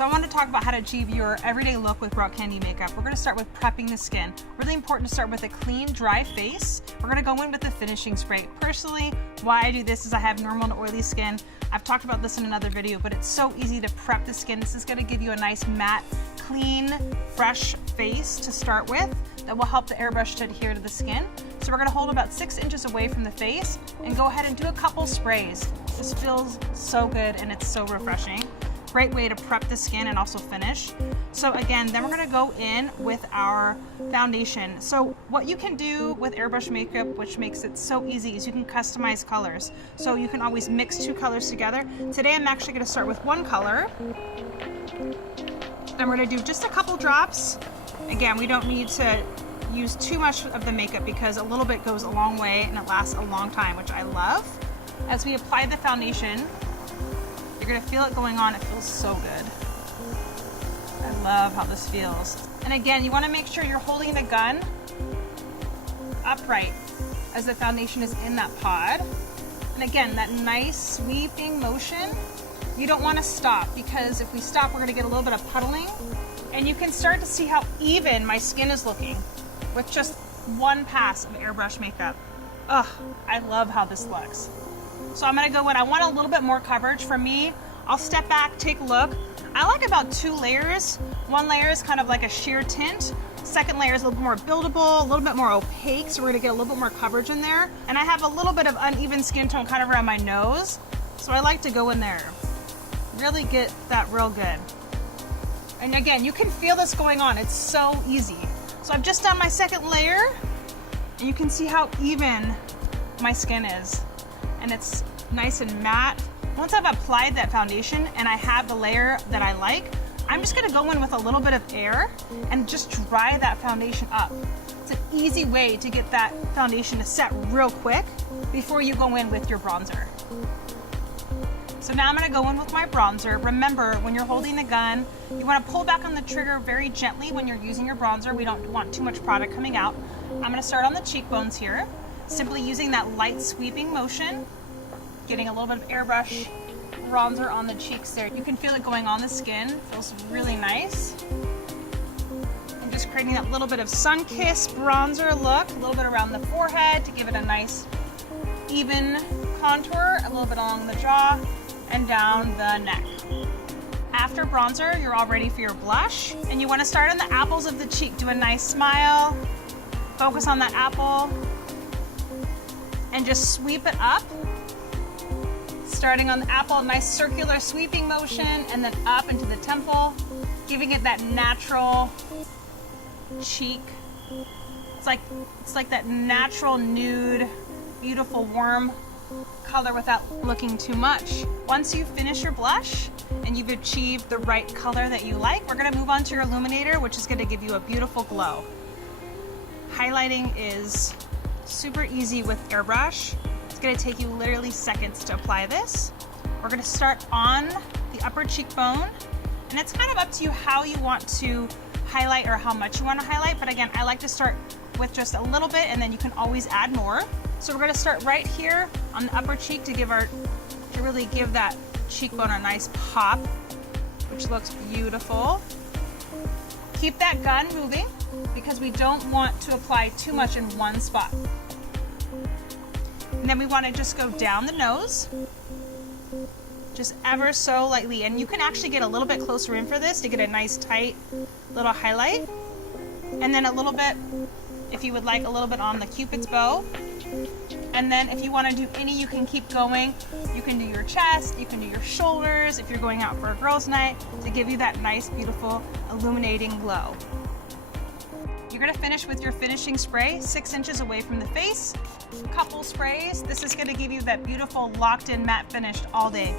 So I want to talk about how to achieve your everyday look with Rock Candy makeup. We're going to start with prepping the skin. Really important to start with a clean, dry face. We're going to go in with the finishing spray. Personally, why I do this is I have normal and oily skin. I've talked about this in another video, but it's so easy to prep the skin. This is going to give you a nice matte, clean, fresh face to start with that will help the airbrush to adhere to the skin. So we're going to hold about 6 inches away from the face and go ahead and do a couple sprays. This feels so good and it's so refreshing. Great way to prep the skin and also finish. So again, then we're gonna go in with our foundation. So what you can do with airbrush makeup, which makes it so easy, is you can customize colors. So you can always mix 2 colors together. Today I'm actually gonna start with 1 color. And we're gonna do just a couple drops. Again, we don't need to use too much of the makeup because a little bit goes a long way and it lasts a long time, which I love. As we apply the foundation, you're gonna feel it going on. It feels so good. I love how this feels. And again, you wanna make sure you're holding the gun upright as the foundation is in that pod. And again, that nice sweeping motion. You don't wanna stop because if we stop, we're gonna get a little bit of puddling. And you can start to see how even my skin is looking with just 1 pass of airbrush makeup. Ugh, I love how this looks. So I'm gonna go in, I want a little bit more coverage. For me, I'll step back, take a look. I like about 2 layers. 1 layer is kind of like a sheer tint. Second layer is a little bit more buildable, a little bit more opaque, so we're gonna get a little bit more coverage in there. And I have a little bit of uneven skin tone kind of around my nose, so I like to go in there. Really get that real good. And again, you can feel this going on. It's so easy. So I've just done my 2nd layer, and you can see how even my skin is. And it's nice and matte. Once I've applied that foundation and I have the layer that I like, I'm just gonna go in with a little bit of air and just dry that foundation up. It's an easy way to get that foundation to set real quick before you go in with your bronzer. So now I'm gonna go in with my bronzer. Remember, when you're holding the gun, you wanna pull back on the trigger very gently when you're using your bronzer. We don't want too much product coming out. I'm gonna start on the cheekbones here. Simply using that light sweeping motion, getting a little bit of airbrush bronzer on the cheeks there. You can feel it going on the skin. Feels really nice. I'm just creating that little bit of sun-kissed bronzer look, a little bit around the forehead to give it a nice even contour, a little bit along the jaw and down the neck. After bronzer, you're all ready for your blush, and you want to start on the apples of the cheek. Do a nice smile, focus on that apple, and just sweep it up. Starting on the apple, a nice circular sweeping motion, and then up into the temple, giving it that natural cheek. It's like that natural nude, beautiful warm color without looking too much. Once you finish your blush and you've achieved the right color that you like, we're gonna move on to your illuminator, which is gonna give you a beautiful glow. Highlighting is super easy with airbrush. It's gonna take you literally seconds to apply this. We're gonna start on the upper cheekbone, and it's kind of up to you how you want to highlight or how much you want to highlight, but again, I like to start with just a little bit and then you can always add more. So we're gonna start right here on the upper cheek to really give that cheekbone a nice pop, which looks beautiful. Keep that gun moving because we don't want to apply too much in one spot. And then we want to just go down the nose, just ever so lightly. And you can actually get a little bit closer in for this to get a nice tight little highlight. And then a little bit, if you would like, a little bit on the Cupid's bow. And then if you want to do any, you can keep going. You can do your chest, you can do your shoulders if you're going out for a girls' night to give you that nice, beautiful, illuminating glow. You're gonna finish with your finishing spray 6 inches away from the face. Couple sprays. This is gonna give you that beautiful locked in matte finish all day.